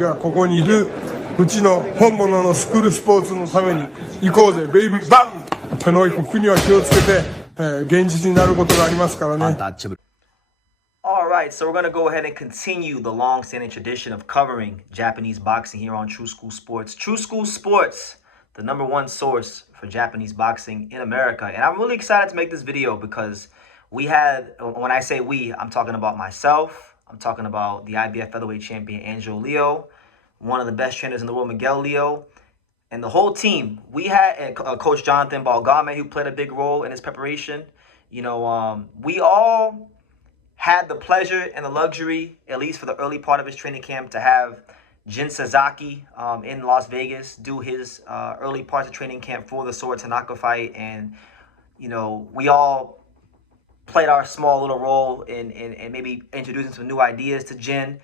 がここにいるうちの本物のスクールスポーツのために行こうぜベイビーバン手の服には気をつけて、現実になることがありますからね。Alright, so we're going to go ahead and continue the long-standing tradition of covering Japanese boxing here on True School Sports. True School Sports, the #1 source for Japanese boxing in America. And I'm really excited to make this video because we had, when I say we, I'm talking about myself, I'm talking about the IBF featherweight champion Angel Leo, one of the best trainers in the world, Miguel Leo, and the whole team. We had Coach Jonathan Balgame, who played a big role in his preparation. You know, we all had the pleasure and the luxury, at least for the early part of his training camp, to have Jin Sasaki in Las Vegas do his early parts of training camp for the Sword Tanaka fight. And, you know, we all played our small little role in maybe introducing some new ideas to Jin,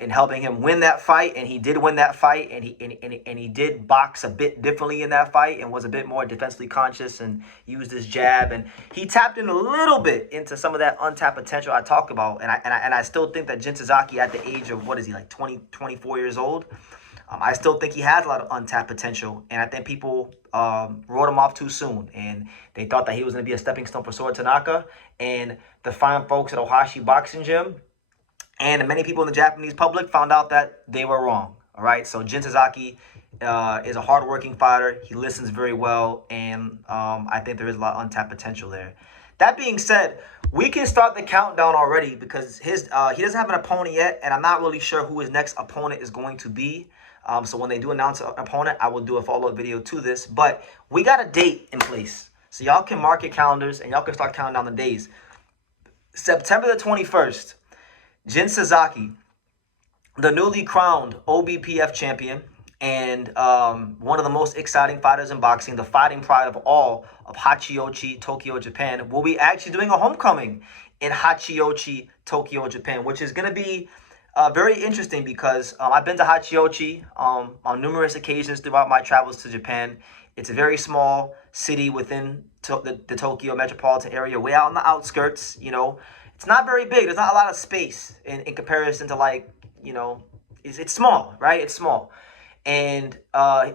in helping him win that fight. And he did win that fight, and he did box a bit differently in that fight and was a bit more defensively conscious and used his jab, and he tapped in a little bit into some of that untapped potential I talked about. And I still think that Jin Sasaki, at the age of, what is he, like 24 years old, I still think he has a lot of untapped potential, and I think people wrote him off too soon, and they thought that he was going to be a stepping stone for Sword Tanaka. And the fine folks at Ohashi Boxing Gym and many people in the Japanese public found out that they were wrong. All right, so Jin Sasaki is a hardworking fighter. He listens very well, and I think there is a lot of untapped potential there. That being said, we can start the countdown already because he doesn't have an opponent yet, and I'm not really sure who his next opponent is going to be. So when they do announce an opponent, I will do a follow-up video to this. But we got a date in place, so y'all can mark your calendars and y'all can start counting down the days. September the 21st. Jin Sasaki, the newly crowned OBPF champion and one of the most exciting fighters in boxing, the fighting pride of all of Hachioji, Tokyo, Japan, will be actually doing a homecoming in Hachioji, Tokyo, Japan, which is going to be very interesting because I've been to Hachioji on numerous occasions throughout my travels to Japan. It's a very small city within the Tokyo metropolitan area, way out on the outskirts, you know. It's not very big. There's not a lot of space in comparison to, like, you know, it's small, right? It's small. And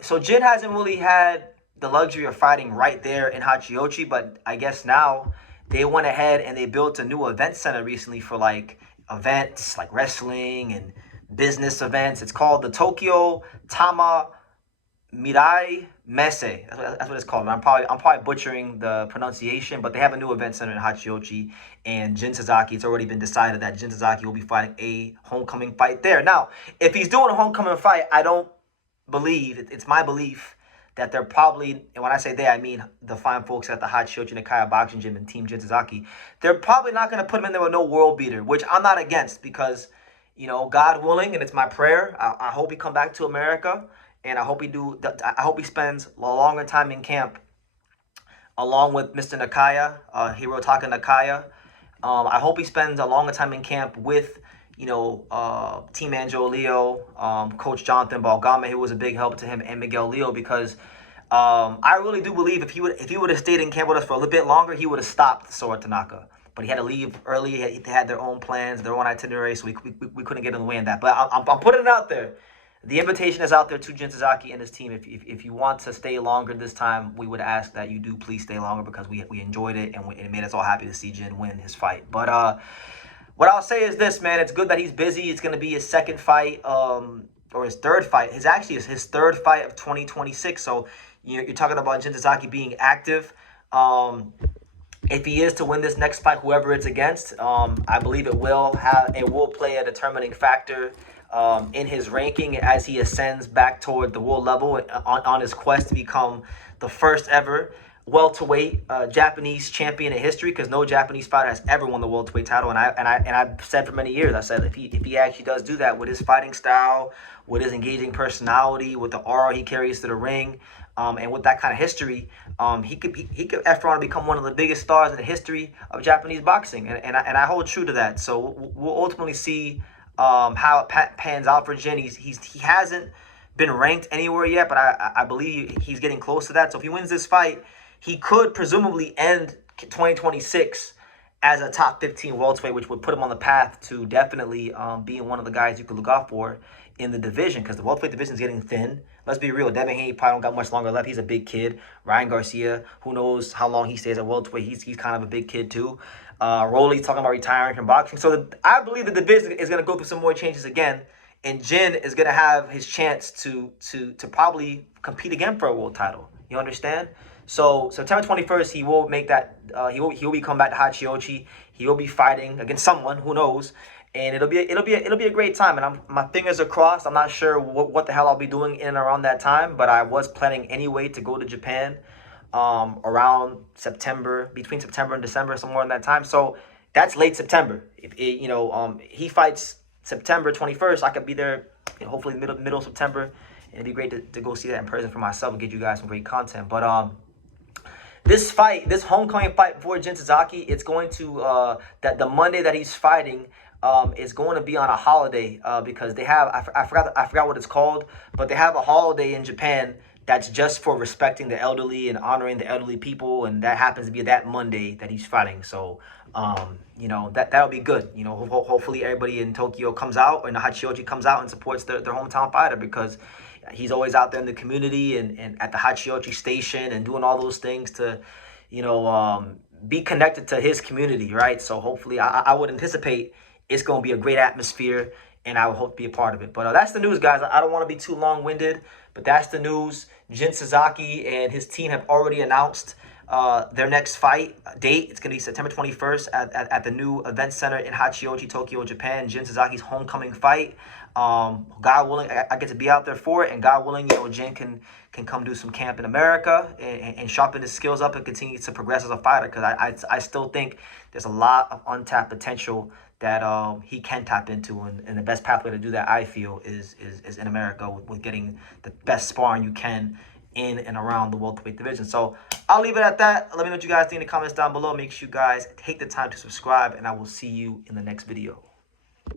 so Jin hasn't really had the luxury of fighting right there in Hachioji, but I guess now they went ahead and they built a new event center recently for, like, events like wrestling and business events. It's called the Tokyo Tama Mirai Messe. That's what it's called. And I'm probably butchering the pronunciation, but they have a new event center in Hachioji, and Jin Sasaki, it's already been decided that Jin Sasaki will be fighting a homecoming fight there. Now, if he's doing a homecoming fight, I don't believe, it's my belief that they're probably, and when I say they, I mean the fine folks at the Hachioji Nakaya Boxing Gym and Team Jin Sasaki, they're probably not going to put him in there with no world beater, which I'm not against because, you know, God willing, and it's my prayer, I hope he come back to America. And I hope he spends a longer time in camp along with Mr. Nakaya, Hirotaka Nakaya. I hope he spends a longer time in camp with, you know, Team Angel Leo, Coach Jonathan Balgame, who was a big help to him, and Miguel Leo, because I really do believe if he would have stayed in camp with us for a little bit longer, he would have stopped Sword Tanaka. But he had to leave early. They had their own plans, their own itinerary, so we couldn't get in the way in that. But I'm putting it out there. The invitation is out there to Jin Sasaki and his team. If you want to stay longer this time, we would ask that you do please stay longer because we enjoyed it and it made us all happy to see Jin win his fight. But what I'll say is this, man. It's good that he's busy. It's going to be his second fight, or his third fight. His third fight of 2026. So you're talking about Jin Sasaki being active. If he is to win this next fight, whoever it's against, I believe it will play a determining factor in his ranking as he ascends back toward the world level on his quest to become the first ever welterweight Japanese champion in history, because no Japanese fighter has ever won the welterweight title. And I've said for many years, I said if he actually does do that with his fighting style, with his engaging personality, with the aura he carries to the ring, and with that kind of history, he could after all become one of the biggest stars in the history of Japanese boxing. And I hold true to that. So we'll ultimately see how it pans out for Jin. He hasn't been ranked anywhere yet, but I believe he's getting close to that. So if he wins this fight, he could presumably end 2026 as a top 15 welterweight, which would put him on the path to definitely being one of the guys you could look out for in the division because the welterweight division is getting thin. Let's be real. Devin Haney probably don't got much longer left. He's a big kid. Ryan Garcia, who knows how long he stays at welterweight. He's kind of a big kid too. Rolly's talking about retiring from boxing. So I believe the division is going to go through some more changes again. And Jin is going to have his chance to probably compete again for a world title. You understand? So September 21st, he will make that. He will be coming back to Hachioji. He will be fighting against someone. Who knows? And it'll be a great time. And my fingers are crossed. I'm not sure what the hell I'll be doing in and around that time, but I was planning anyway to go to Japan around September, between September and December, somewhere in that time. So that's late September. If he fights September 21st, I could be there, hopefully middle of September, and it'd be great to go see that in person for myself and get you guys some great content. But this fight, this homecoming fight for Jin Sasaki, it's going to that the Monday that he's fighting is going to be on a holiday because they have I forgot what it's called, but they have a holiday in Japan that's just for respecting the elderly and honoring the elderly people, and that happens to be that Monday that he's fighting. So that'll be good. Hopefully everybody in Tokyo comes out, and the Hachioji comes out and supports their hometown fighter, because he's always out there in the community and at the Hachioji station and doing all those things to be connected to his community, right? So hopefully I would anticipate it's going to be a great atmosphere, and I would hope to be a part of it. But that's the news, guys. I don't want to be too long-winded, but that's the news. Jin Sasaki and his team have already announced their next fight date. It's going to be September 21st at the new event center in Hachioji, Tokyo, Japan. Jin Sasaki's homecoming fight. God willing, I get to be out there for it, and God willing, Jin can come do some camp in America and sharpen his skills up and continue to progress as a fighter, because I still think there's a lot of untapped potential that he can tap into, and the best pathway to do that, I feel, is in America with getting the best sparring you can in and around the welterweight division. So I'll leave it at that. Let me know what you guys think in the comments down below. Make sure you guys take the time to subscribe, and I will see you in the next video.